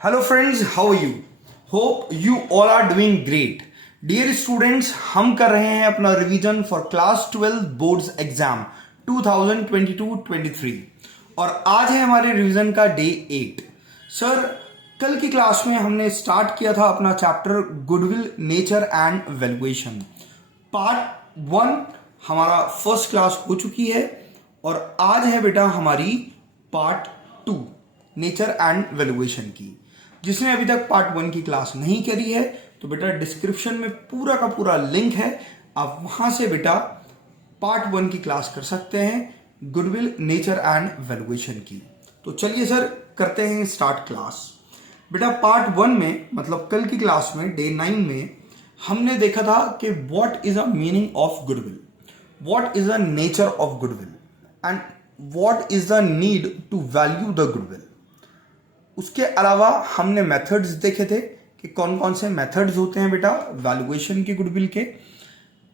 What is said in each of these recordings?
Hello friends, how are you? Hope you all are doing great. Dear students, हम कर रहे हैं अपना revision for class 12 boards exam 2022-23 और आज है हमारे रिवीजन का डे 8. सर, कल की क्लास में हमने स्टार्ट किया था अपना chapter goodwill, nature and valuation. Part 1 हमारा फर्स्ट क्लास हो चुकी है और आज है बेटा हमारी पार्ट 2 नेचर एंड वैल्यूएशन की. जिसने अभी तक पार्ट 1 की क्लास नहीं करी है तो बेटा डिस्क्रिप्शन में पूरा का पूरा लिंक है, आप वहां से बेटा पार्ट 1 की क्लास कर सकते हैं गुडविल, नेचर एंड वैल्यूएशन की. तो चलिए सर करते हैं स्टार्ट क्लास. बेटा पार्ट 1 में मतलब कल की क्लास में डे 9 में हमने देखा था कि what is a meaning of goodwill, what is the nature of goodwill and what is the need to value the goodwill. उसके अलावा हमने मेथड्स देखे थे कि कौन कौन से मेथड्स होते हैं बेटा वैल्यूएशन के गुडविल के,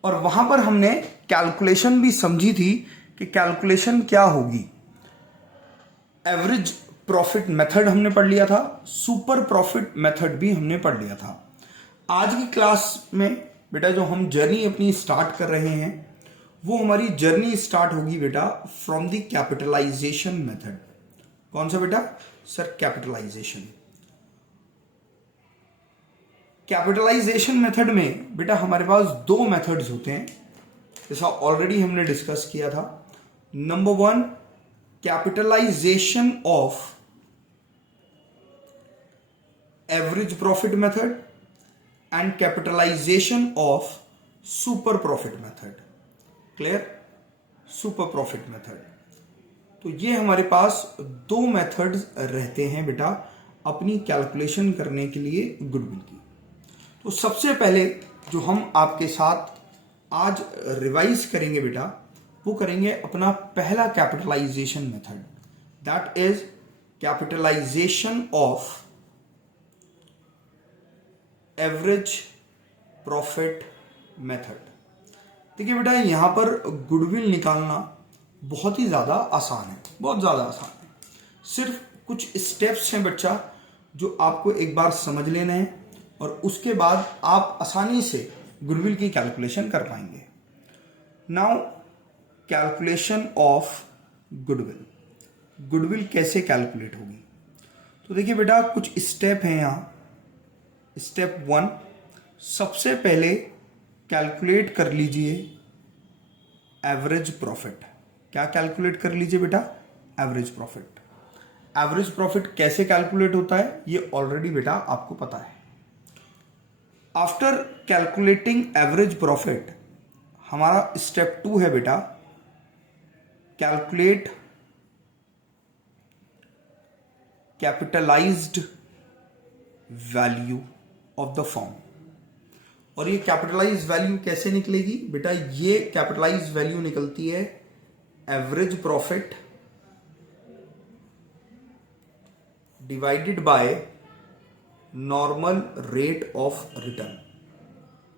और वहां पर हमने कैलकुलेशन भी समझी थी कि कैलकुलेशन क्या होगी. एवरेज प्रॉफिट मेथड हमने पढ़ लिया था, सुपर प्रॉफिट मेथड भी हमने पढ़ लिया था. आज की क्लास में बेटा जो हम जर्नी अपनी स्टार्ट कर रहे हैं वो हमारी जर्नी स्टार्ट होगी बेटा फ्रॉम द कैपिटलाइजेशन मेथड. कौन सा बेटा? Sir capitalisation. कैपिटलाइजेशन मेथड में बेटा हमारे पास दो मेथड्स होते हैं, जैसा ऑलरेडी हमने डिस्कस किया था. Number 1 capitalization of average profit method and capitalization of super profit method. Clear? Super profit method. तो ये हमारे पास दो मेथड्स रहते हैं बेटा अपनी कैलकुलेशन करने के लिए गुडविल की. तो सबसे पहले जो हम आपके साथ आज रिवाइज करेंगे बेटा वो करेंगे अपना पहला capitalization method, that is capitalization of average profit method. देखिए बेटा यहां पर गुडविल निकालना बहुत ही ज़्यादा आसान है, बहुत ज़्यादा आसान है. सिर्फ कुछ स्टेप्स हैं बच्चा जो आपको एक बार समझ लेने हैं और उसके बाद आप आसानी से गुडविल की कैलकुलेशन कर पाएंगे. Now calculation of goodwill. Goodwill कैसे कैलकुलेट होगी? तो देखिए बेटा कुछ स्टेप हैं यहाँ. स्टेप 1, सबसे पहले कैलकुलेट कर लीजिए एवरेज प्रॉफिट. क्या कैलकुलेट कर लीजिए बेटा? Average profit. एवरेज प्रॉफिट कैसे कैलकुलेट होता है ये ऑलरेडी बेटा आपको पता है. आफ्टर कैलकुलेटिंग एवरेज प्रॉफिट हमारा स्टेप 2 है बेटा calculate capitalised value of the firm. और ये कैपिटलाइज्ड वैल्यू कैसे निकलेगी बेटा? ये कैपिटलाइज्ड वैल्यू निकलती है average profit divided by normal rate of return,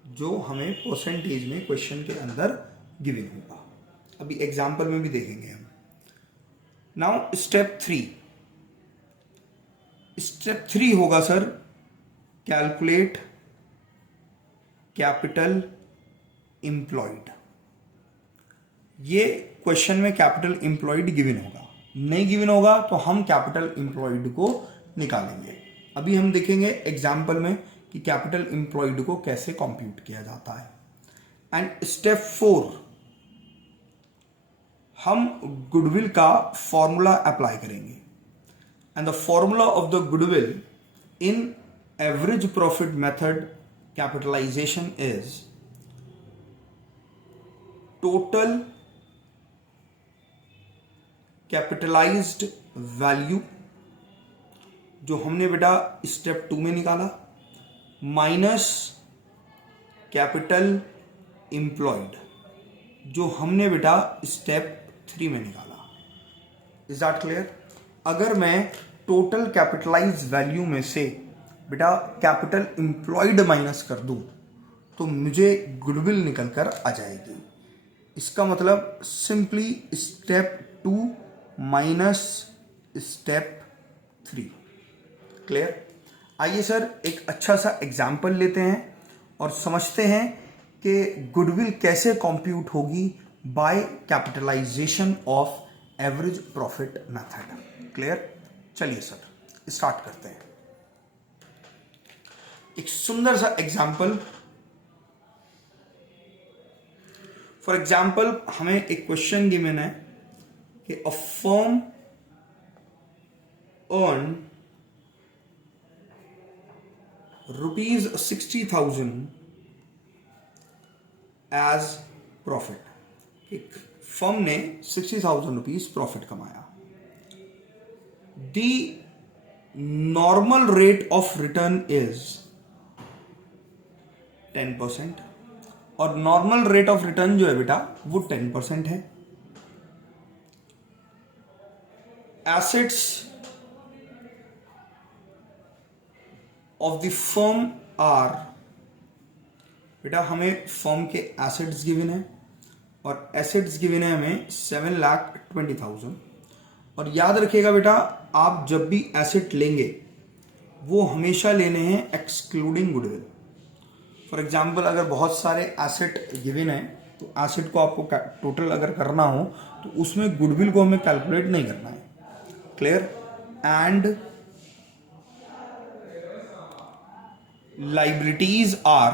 जो हमें परसेंटेज में क्वेश्चन के अंदर गिवन होगा. अभी एग्जांपल में भी देखेंगे हम. Now step 3. स्टेप 3 होगा सर कैलकुलेट कैपिटल एम्प्लॉयड. ये क्वेश्चन में कैपिटल एम्प्लॉयड गिवन होगा, नहीं गिवन होगा तो हम कैपिटल एम्प्लॉयड को निकालेंगे. अभी हम देखेंगे एग्जाम्पल में कि कैपिटल एम्प्लॉयड को कैसे कंप्यूट किया जाता है. एंड स्टेप 4 हम गुडविल का फॉर्मूला अप्लाई करेंगे. And the formula of the goodwill in average profit method capitalization is total capitalized value जो हमने बेटा स्टेप 2 में निकाला माइनस कैपिटल एम्प्लॉयड जो हमने बेटा स्टेप 3 में निकाला. Is that clear? अगर मैं टोटल कैपिटलाइज्ड वैल्यू में से बेटा कैपिटल एम्प्लॉयड माइनस कर दूं तो मुझे गुडविल निकल कर आ जाएगी. इसका मतलब simply step 2 minus step 3. Clear? आइए सर एक अच्छा सा एग्जाम्पल लेते हैं और समझते हैं कि गुडविल कैसे कंप्यूट होगी by capitalization of average profit method. Clear? चलिए सर स्टार्ट करते हैं। एक सुंदर सा एग्जाम्पल। फॉर एग्जाम्पल हमें एक क्वेश्चन गिवन है कि a firm earn ₹60,000 as profit. एक फर्म ने ₹60,000 प्रॉफिट कमाया। The normal rate of return is 10%, और नॉर्मल रेट ऑफ रिटर्न जो है बेटा वो 10% है। Assets of the firm are, बेटा हमें फर्म के एसेट्स गिवन है और एसेट्स गिवन है हमें 7,20,000। और याद रखिएगा बेटा, आप जब भी एसेट लेंगे वो हमेशा लेने हैं एक्सक्लूडिंग गुडविल। फॉर एग्जाम्पल अगर बहुत सारे एसेट गिवन है तो एसेट को आपको टोटल अगर करना हो तो उसमें गुडविल को हमें कैलकुलेट नहीं करना है। क्लियर? And liabilities are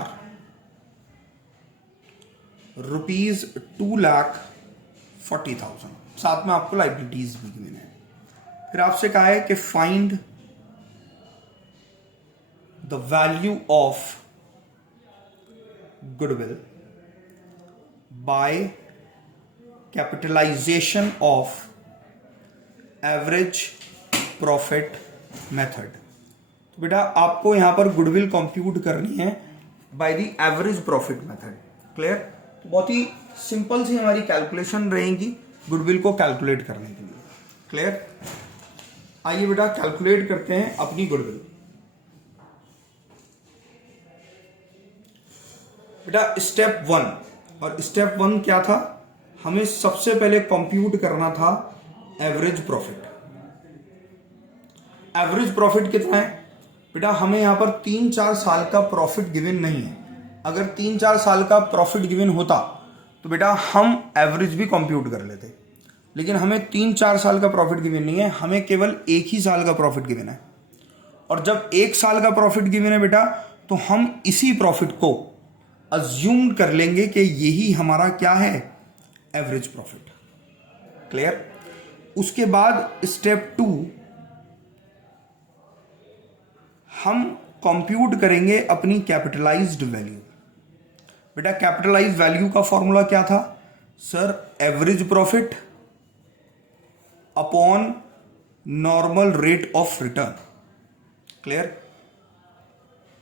₹2,40,000। साथ में आपको लाइबिलिटीज भी गिवन है। फिर आपसे कहा है कि find the value of goodwill by capitalization of average profit method. तो बेटा आपको यहां पर गुडविल कंप्यूट करनी है by the average profit method. Clear? तो बहुत ही सिंपल सी हमारी कैलकुलेशन रहेगी गुडविल को कैलकुलेट करने के लिए। क्लियर? आइए बेटा कैलकुलेट करते हैं अपनी गुडविल। बेटा स्टेप 1, और स्टेप 1 क्या था? हमें सबसे पहले कंप्यूट करना था एवरेज प्रॉफिट। एवरेज प्रॉफिट कितना है बेटा? हमें यहां पर 3-4 साल का प्रॉफिट गिवन नहीं है। अगर 3-4 साल का प्रॉफिट गिवन होता तो बेटा हम एवरेज भी कंप्यूट कर लेते, लेकिन हमें 3-4 साल का प्रॉफिट गिवन नहीं है, हमें केवल 1 ही साल का प्रॉफिट गिवन है। और जब 1 साल का प्रॉफिट गिवन है बेटा तो हम इसी प्रॉफिट को अज्यूम कर लेंगे कि यही हमारा क्या है, एवरेज प्रॉफिट। क्लियर? उसके बाद स्टेप 2 हम कंप्यूट करेंगे अपनी कैपिटलाइज्ड वैल्यू। बेटा कैपिटलाइज्ड वैल्यू का फॉर्मूला क्या था sir? Average profit upon normal rate of return. Clear?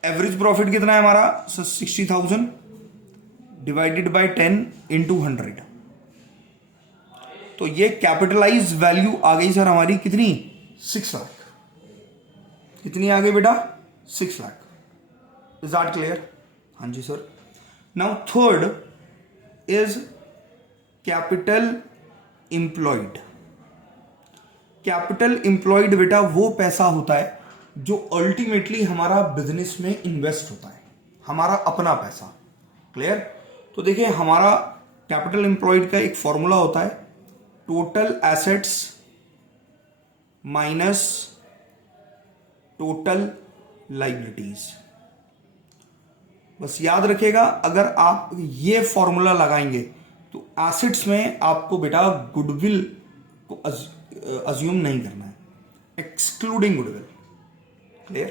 Average profit कितना है हमारा सर? 60,000 divided by 10 into 100। तो ये कैपिटलाइज वैल्यू आ गई सर हमारी कितनी? 6 लाख। कितनी आ गई बेटा? 6 लाख। Is that clear? हाँ जी sir. Now third is capital employed. Capital employed बेटा वो पैसा होता है जो अल्टीमेटली हमारा बिजनेस में इन्वेस्ट होता है, हमारा अपना पैसा। क्लियर? तो देखिए हमारा कैपिटल इंप्लॉयड का एक फॉर्मूला होता है total assets minus total liabilities. बस याद रखिएगा, अगर आप ये फॉर्मूला लगाएंगे तो एसेट्स में आपको बेटा गुडविल को अज्यूम नहीं करना है, एक्सक्लूडिंग गुडविल। क्लियर?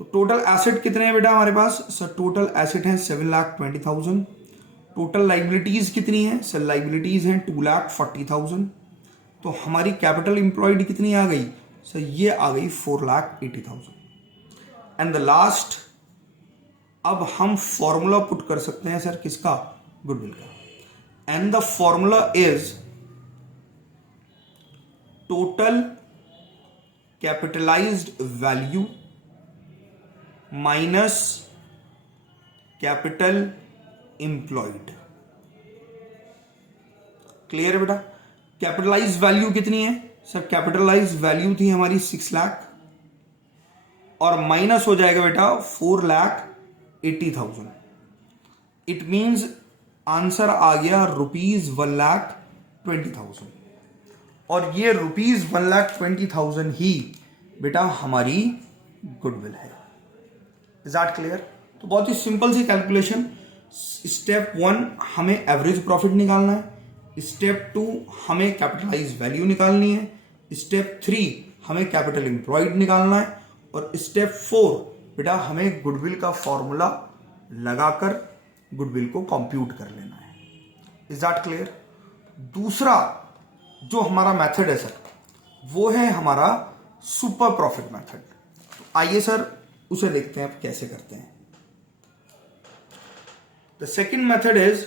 तो टोटल एसेट कितने हैं बेटा हमारे पास सर? टोटल एसेट है 7,20,000। टोटल लाइबिलिटीज कितनी है सर? लाइबिलिटीज हैं 2,40,000। तो हमारी कैपिटल इंप्लॉयड कितनी आ गई सर? ये आ गई 4,80,000। एंड द लास्ट, अब हम फॉर्मूला पुट कर सकते हैं सर किसका? गुडविल का। And the formula is total capitalized value minus capital employed. Clear है बेटा? कैपिटलाइज्ड वैल्यू कितनी है सर? कैपिटलाइज्ड वैल्यू थी हमारी 6 लाख और माइनस हो जाएगा बेटा 4,80,000। इट मीन्स आंसर आ गया ₹1,20,000 और ये ₹1,20,000 ही बेटा हमारी गुडविल है। Is that clear? तो बहुत ही सिंपल सी कैलकुलेशन। स्टेप 1 हमें एवरेज प्रॉफिट निकालना है, स्टेप 2 हमें कैपिटलाइज वैल्यू निकालनी है, स्टेप 3 हमें कैपिटल एम्प्लॉयड निकालना है और स्टेप 4 बेटा हमें गुडविल का फॉर्मूला लगाकर गुडविल को कंप्यूट कर लेना है। Is that clear? दूसरा जो हमारा मेथड है सर वो है हमारा सुपर प्रॉफिट मेथड। तो आइए सर उसे देखते हैं आप कैसे करते हैं। The second method is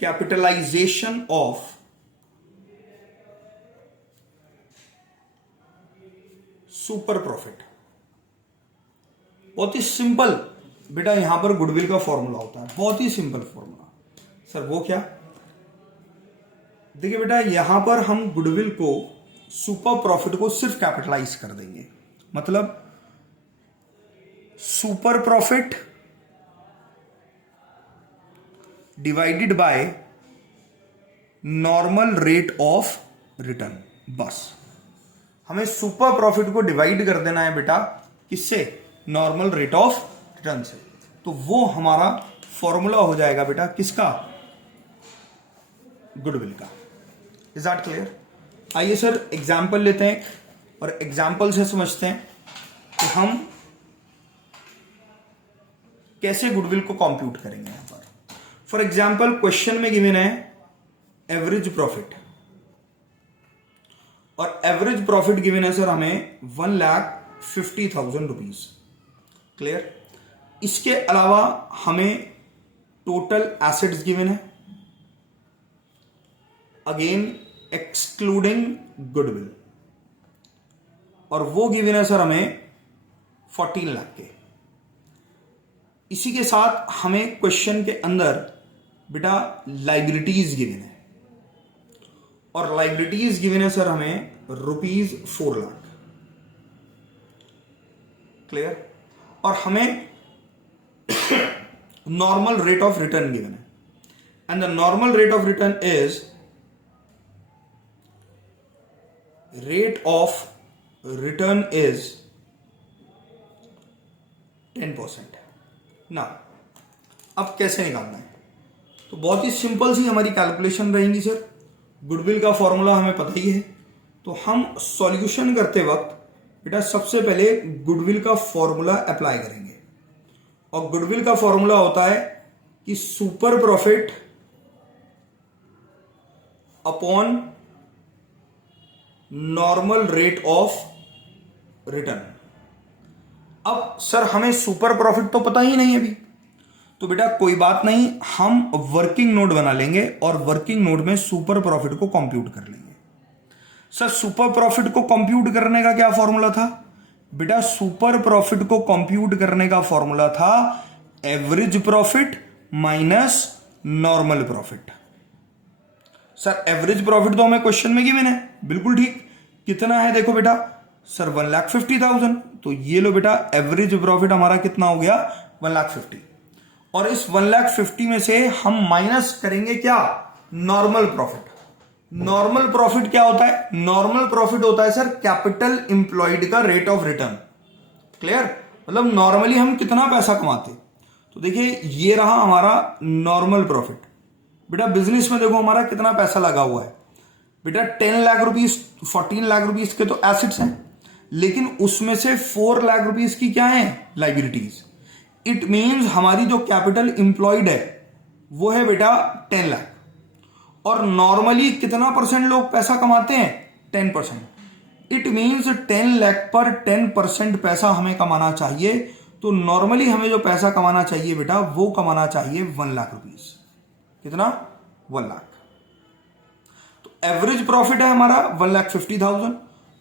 capitalization of super profit. बहुत ही सिंपल बेटा यहां पर गुडविल का फॉर्मूला होता है, बहुत ही सिंपल फॉर्मूला। सर वो क्या? देखिए बेटा यहां पर हम गुडविल को सुपर प्रॉफिट को सिर्फ कैपिटलाइज कर देंगे, मतलब super profit divided by normal rate of return. बस हमें सुपर प्रॉफिट को डिवाइड कर देना है बेटा किससे? नॉर्मल रेट ऑफ रिटर्न से। तो वो हमारा फॉर्मूला हो जाएगा बेटा किसका? गुडविल का। Is that clear? आइए सर एग्जाम्पल लेते हैं और एग्जाम्पल से समझते हैं कि हम कैसे गुडविल को कंप्यूट करेंगे। यहां पर फॉर एग्जाम्पल क्वेश्चन में गिवन है एवरेज प्रॉफिट और एवरेज प्रॉफिट गिवन है सर हमें 1,50,000 रुपीज। क्लियर? इसके अलावा हमें टोटल एसेट्स गिवन है, अगेन एक्सक्लूडिंग गुडविल, और वो गिवन है सर हमें 14 लाख के। इसी के साथ हमें क्वेश्चन के अंदर बेटा लाइबिलिटीज गिवन है और लाइबिलिटीज गिवन है सर हमें ₹4 लाख। क्लियर? और हमें normal rate of return given है and the normal rate of return is rate of return is 10%। ना अब कैसे निकालना है? तो बहुत ही सिंपल सी हमारी कैलकुलेशन रहेंगी सर। गुडविल का फॉर्मूला हमें पता ही है, तो हम सॉल्यूशन करते वक्त बेटा सबसे पहले गुडविल का फॉर्मूला अप्लाई करेंगे और गुडविल का फॉर्मूला होता है कि super profit upon normal rate of return. अब सर हमें सुपर प्रॉफिट तो पता ही नहीं है अभी, तो बेटा कोई बात नहीं, हम वर्किंग नोट बना लेंगे और वर्किंग नोट में सुपर प्रॉफिट को कंप्यूट कर लेंगे। सर सुपर प्रॉफिट को कंप्यूट करने का क्या फॉर्मूला था? बेटा सुपर प्रॉफिट को कंप्यूट करने का फॉर्मूला था average profit minus normal profit. Sir average profit तो हमें क्वेश्चन में गिवन है, बिल्कुल ठीक। कितना है देखो बेटा सर 1,50,000, तो ये लो बेटा एवरेज प्रॉफिट हमारा कितना हो गया 1,50,000 और इस 1,50,000 में से हम माइनस करेंगे क्या? Normal profit. नॉर्मल प्रॉफिट क्या होता है? नॉर्मल प्रॉफिट होता है सर कैपिटल एम्प्लॉयड का रेट ऑफ रिटर्न। क्लियर? मतलब नॉर्मली हम कितना पैसा कमाते। तो देखिए ये रहा हमारा नॉर्मल प्रॉफिट। बेटा बिजनेस में देखो हमारा कितना पैसा लगा हुआ है बेटा 10 लाख रुपीज, 14 लाख रुपीज के तो एसेट्स हैं, लेकिन उसमें से 4 लाख रुपीज की क्या है? लाइबिलिटीज। इट मींस हमारी जो कैपिटल एम्प्लॉयड है वो है बेटा 10 लाख और नॉर्मली कितना परसेंट लोग पैसा कमाते हैं? 10%। इट मींस 10 लाख पर 10% पैसा हमें कमाना चाहिए। तो नॉर्मली हमें जो पैसा कमाना चाहिए बेटा वो कमाना चाहिए 1 लाख रुपीज। कितना? 1 लाख। तो एवरेज प्रॉफिट है हमारा 1,50,000,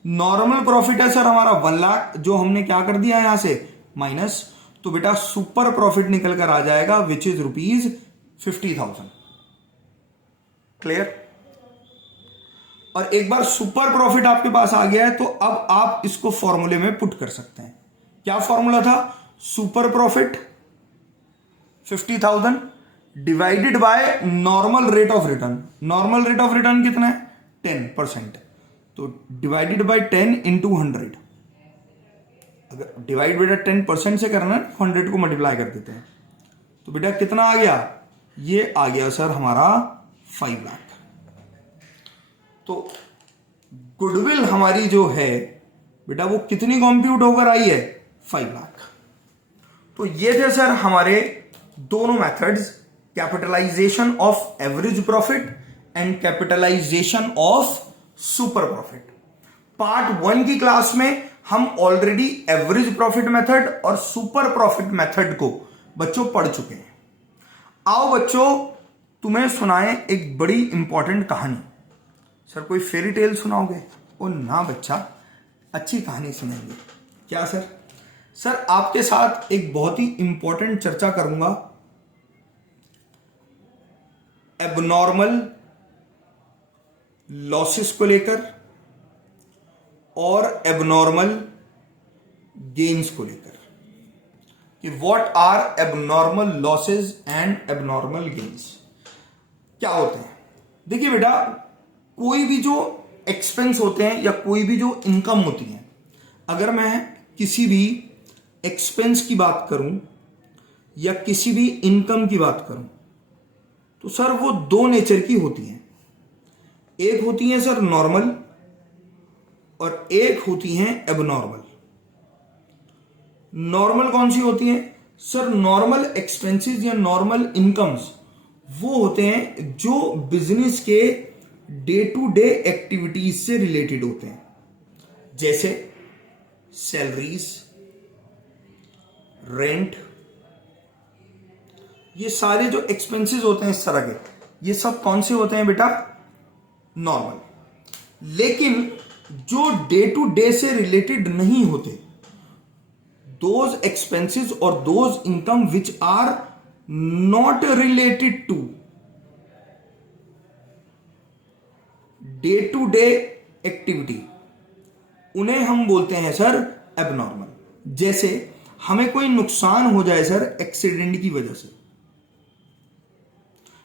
नॉर्मल प्रॉफिट है सर हमारा 1 लाख, जो हमने क्या कर दिया यहां से माइनस। तो बेटा सुपर प्रॉफिट निकल कर आ जाएगा विच इज ₹50,000। क्लियर? और एक बार सुपर प्रॉफिट आपके पास आ गया है तो अब आप इसको फॉर्मूले में पुट कर सकते हैं। क्या फॉर्मूला था? Super profit 50,000 divided by normal rate of return. Normal rate of return कितना है? 10%। तो डिवाइडेड बाय 10 इंटू 100। अगर डिवाइड बेटा 10% से करना है 100 को मल्टीप्लाई कर देते हैं तो बेटा कितना आ गया? ये आ गया सर हमारा 5 लाख। तो गुडविल हमारी जो है बेटा वो कितनी कंप्यूट होकर आई है? 5 लाख। तो ये थे सर हमारे दोनों methods, capitalization of average profit and capitalization of super profit. Part 1 की क्लास में हम ऑलरेडी एवरेज प्रॉफिट मेथड और सुपर प्रॉफिट मेथड को बच्चों पढ़ चुके हैं। आओ बच्चों तुम्हें सुनाएं एक बड़ी इंपॉर्टेंट कहानी। सर कोई फेरी टेल सुनाओगे? ओ ना बच्चा, अच्छी कहानी सुनाएंगे। क्या सर? सर आपके साथ एक बहुत ही इंपॉर्टेंट चर्चा करूंगा एबनॉर्मल लॉसेस को लेकर और एबनॉर्मल गेन्स को लेकर कि what are abnormal losses and abnormal gains, क्या होते हैं। देखिए बेटा, कोई भी जो एक्सपेंस होते हैं या कोई भी जो इनकम होती है, अगर मैं किसी भी एक्सपेंस की बात करूं या किसी भी इनकम की बात करूं तो सर वो दो नेचर की होती हैं। एक होती है सर नॉर्मल और एक होती हैं एबनॉर्मल। नॉर्मल कौन सी होती है? सर नॉर्मल एक्सपेंसेस या नॉर्मल इनकम्स वो होते हैं जो बिजनेस के डे टू डे एक्टिविटीज से रिलेटेड होते हैं, जैसे सैलरीज, रेंट, ये सारे जो एक्सपेंसेस होते हैं इस तरह के, ये सब कौन से होते हैं बेटा? नॉर्मल। लेकिन जो डे टू डे से रिलेटेड नहीं होते, दोज एक्सपेंसेस और those income which are not related to day to day activity, उन्हें हम बोलते हैं सर एबनॉर्मल। जैसे हमें कोई नुकसान हो जाए सर एक्सीडेंट की वजह से,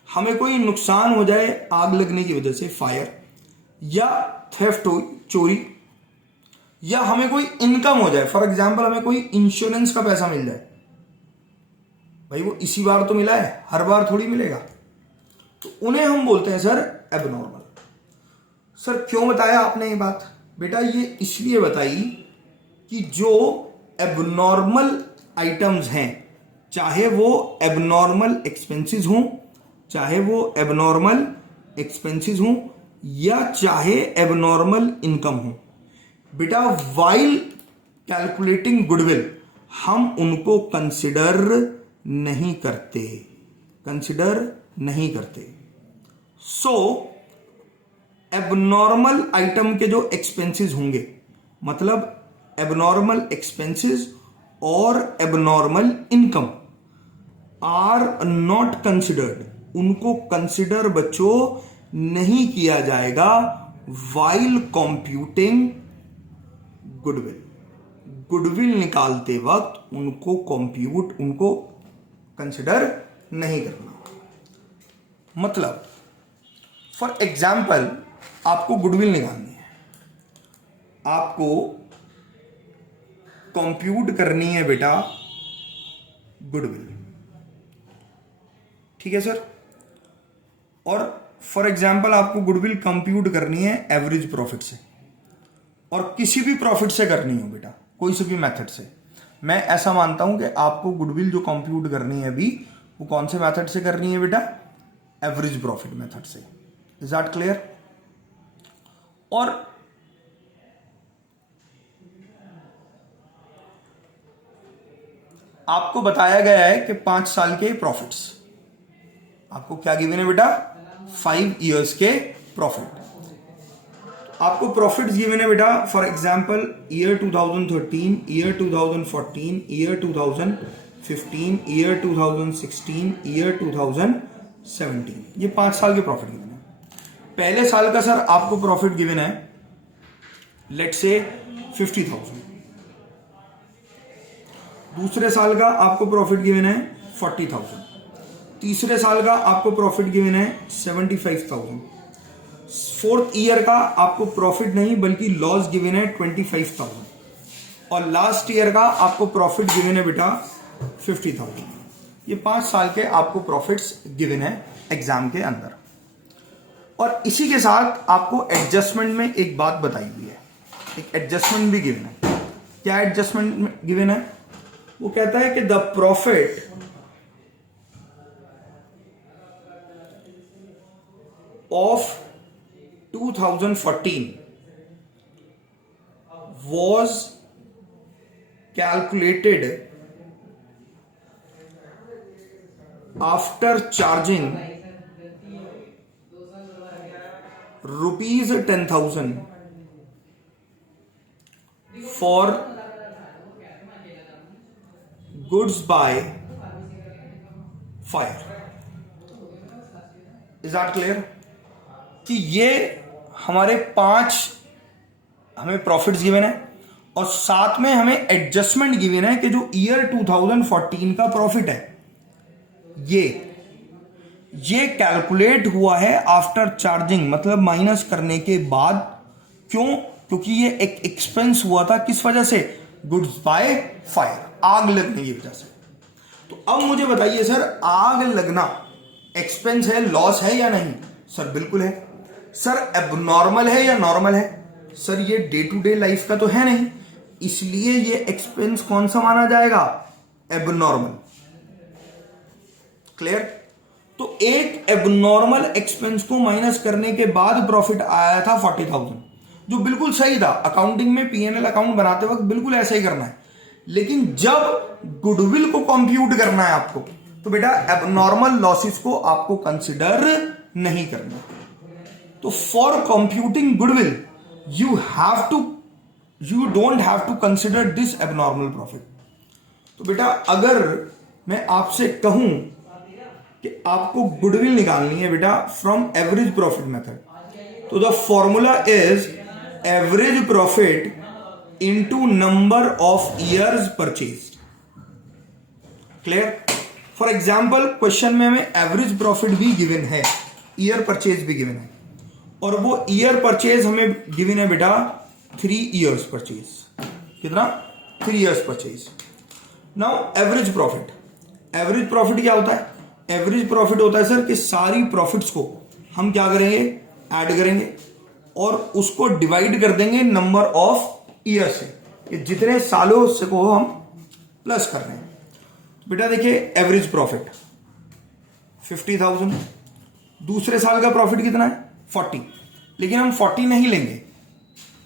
हमें कोई नुकसान हो जाए आग लगने की वजह से, फायर, या थेफ्ट हो, चोरी, या हमें कोई इनकम हो जाए, फॉर एग्जांपल हमें कोई इंश्योरेंस का पैसा मिल जाए। भाई वो इसी बार तो मिला है, हर बार थोड़ी मिलेगा, तो उन्हें हम बोलते हैं सर एबनॉर्मल। सर क्यों बताया आपने ये बात? बेटा ये इसलिए बताई कि जो एबनॉर्मल आइटम्स हैं, चाहे वो एबनॉर्मल एक्सपेंसेस हों, चाहे वो एबनॉर्मल एक्सपेंसेस हों या चाहे एबनॉर्मल इनकम हो, बेटा वाइल कैलकुलेटिंग गुडविल हम उनको कंसिडर नहीं करते, कंसिडर नहीं करते। सो एबनॉर्मल आइटम के जो एक्सपेंसेस होंगे, मतलब एबनॉर्मल एक्सपेंसेस और abnormal income are not considered, उनको कंसिडर बच्चों नहीं किया जाएगा वाइल कंप्यूटिंग गुडविल। गुडविल निकालते वक्त उनको कंप्यूट, उनको कंसिडर नहीं करना। मतलब फॉर एग्जाम्पल आपको गुडविल निकालनी है, आपको कंप्यूट करनी है बेटा गुडविल, ठीक है सर। और फॉर एग्जाम्पल आपको गुडविल कंप्यूट करनी है एवरेज प्रॉफिट से, और किसी भी प्रॉफिट से करनी हो बेटा, कोई से भी मेथड से। मैं ऐसा मानता हूं कि आपको गुडविल जो कंप्यूट करनी है अभी, वो कौन से मेथड से करनी है बेटा? एवरेज प्रॉफिट मेथड से। Is that clear? और आपको बताया गया है कि 5 साल के प्रॉफिट्स, आपको क्या गिवन है बेटा? 5 इयर्स के प्रॉफिट। आपको प्रॉफिट्स गिवन है बेटा, for example year 2013, year 2014, year 2015, year 2016, year 2017, ये 5 साल के प्रॉफिट गिवन है। पहले साल का सर आपको प्रॉफिट गिवन है लेट्स से 50,000, दूसरे साल का आपको प्रॉफिट गिवन है 40,000, तीसरे साल का आपको प्रॉफिट गिवन है 75,000, फोर्थ ईयर का आपको प्रॉफिट नहीं बल्कि लॉस गिवन है 25,000, और लास्ट ईयर का आपको प्रॉफिट गिवन है बेटा 50,000। ये 5 साल के आपको प्रॉफिट्स गिवन है एग्जाम के अंदर। और इसी के साथ आपको एडजस्टमेंट में एक बात बताई हुई है, एक एडजस्टमेंट भी गिवन है। क्या एडजस्टमेंट गिवन है? वो कहता है कि the profit of 2014 was calculated after charging rupees 10,000 for goods by fire. Is that clear? कि ये हमारे 5 हमें प्रॉफिट्स गिवन है और साथ में हमें एडजस्टमेंट गिवन है कि जो ईयर 2014 का प्रॉफिट है ये कैलकुलेट हुआ है आफ्टर चार्जिंग, मतलब माइनस करने के बाद। क्यों? क्योंकि ये एक एक्सपेंस हुआ था, किस वजह से? गुड्स बाय फायर, आग लगने की वजह से। तो अब मुझे बताइए सर, आग लगना एक्सपेंस है, लॉस है या नहीं? सर बिल्कुल है। सर एबनॉर्मल है या नॉर्मल है? सर ये डे टू डे लाइफ का तो है नहीं, इसलिए ये एक्सपेंस कौन सा माना जाएगा? एबनॉर्मल। क्लियर? तो एक एबनॉर्मल एक्सपेंस को माइनस करने के बाद प्रॉफिट आया था 40,000, जो बिल्कुल सही था। अकाउंटिंग में पीएनएल अकाउंट बनाते वक्त बिल्कुल ऐसा ही करना है। लेकिन जब गुडविल को कंप्यूट करना है आपको, तो बेटा एबनॉर्मल लॉसेस को आपको कंसिडर नहीं करना। तो for computing goodwill you don't have to consider this abnormal profit। तो बेटा अगर मैं आपसे कहूं कि आपको गुडविल निकालनी है बेटा फ्रॉम एवरेज प्रॉफिट मेथड, तो the formula is average profit into number of years purchase. Clear? For example question में हमें एवरेज प्रॉफिट भी गिवन है, ईयर परचेज भी गिवन है, और वो ईयर परचेज हमें गिवन है बेटा 3 ईयर्स परचेज। कितना? 3 years purchase. Now average profit, average profit क्या होता है? एवरेज प्रॉफिट होता है सर कि सारी प्रॉफिट्स को हम क्या करेंगे? ऐड करेंगे और उसको डिवाइड कर देंगे नंबर ऑफ ईयर से, कि जितने सालों से को हम प्लस कर रहे हैं। बेटा देखिए एवरेज प्रॉफिट 50,000, दूसरे साल का प्रॉफिट कितना है? 40, लेकिन हम 40 नहीं लेंगे।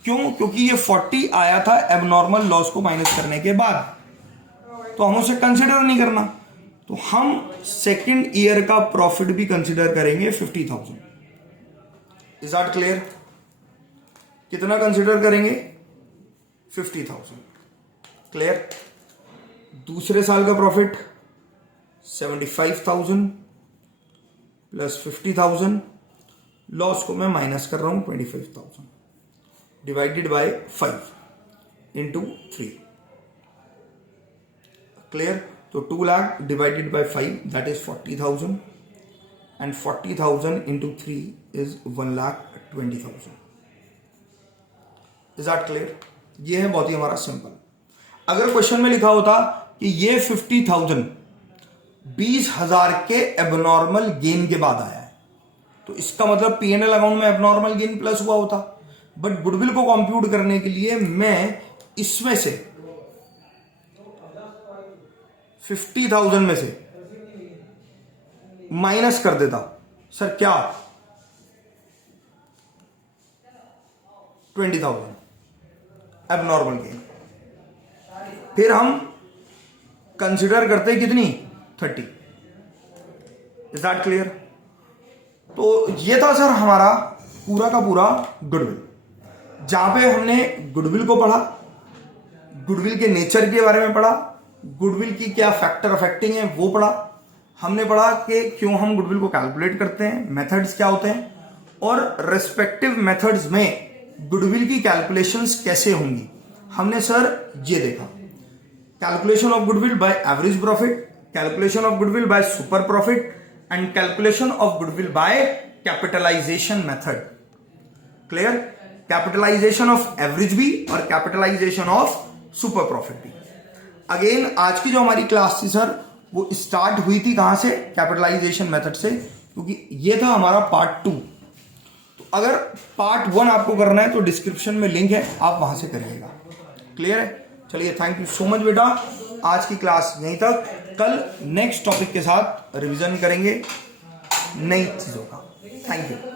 क्यों? क्योंकि ये 40 आया था एबनॉर्मल लॉस को माइनस करने के बाद, तो हम उसे कंसिडर नहीं करना। तो हम सेकेंड ईयर का प्रॉफिट भी कंसिडर करेंगे 50,000। Is that clear? कितना कंसिडर करेंगे? 50,000। क्लियर? दूसरे साल का प्रॉफिट 75,000 प्लस 50,000, लॉस को मैं माइनस कर रहा हूं 25,000 डिवाइडेड बाय 5 इंटू 3। क्लियर? तो 2 lakh divided by 5 that is 40,000 and 40,000 into 3 is 1,20,000। Is that clear? ये है बहुत ही हमारा सिंपल। अगर क्वेश्चन में लिखा होता कि ये 50,000 20,000 के एबनॉर्मल गेन के बाद आया है, तो इसका मतलब पीएनएल अकाउंट में एबनॉर्मल गेन प्लस हुआ होता। बट गुडविल को कंप्यूट करने के लिए मैं इसमें से 50,000 में से माइनस कर देता। सर क्या? 20,000 एबनॉर्मल गेन। फिर हम कंसिडर करते हैं कितनी? 30। Is that clear? तो ये था सर हमारा पूरा का पूरा गुडविल, जहां पे हमने गुडविल को पढ़ा, गुडविल के नेचर के बारे में पढ़ा, गुडविल की क्या फैक्टर अफेक्टिंग है वो पढ़ा, हमने पढ़ा कि क्यों हम गुडविल को कैलकुलेट करते हैं, मेथड्स क्या होते हैं, और रेस्पेक्टिव मेथड्स में गुडविल की कैलकुलेशंस कैसे होंगी, हमने सर ये देखा। Calculation of goodwill by average profit, calculation of goodwill by super profit and calculation of goodwill by capitalization method. Clear? Capitalization of average भी और कैपिटलाइजेशन ऑफ सुपर प्रॉफिट भी। अगेन आज की जो हमारी क्लास थी सर वो स्टार्ट हुई थी कहां से? कैपिटलाइजेशन मेथड से, क्योंकि ये था हमारा पार्ट 2। तो अगर पार्ट 1 आपको करना है तो डिस्क्रिप्शन में लिंक है, आप वहां से करिएगा। क्लियर है? चलिए, थैंक यू सो मच बेटा। आज की क्लास यहीं तक। कल नेक्स्ट टॉपिक के साथ रिवीजन करेंगे नई चीजों का। Thank you.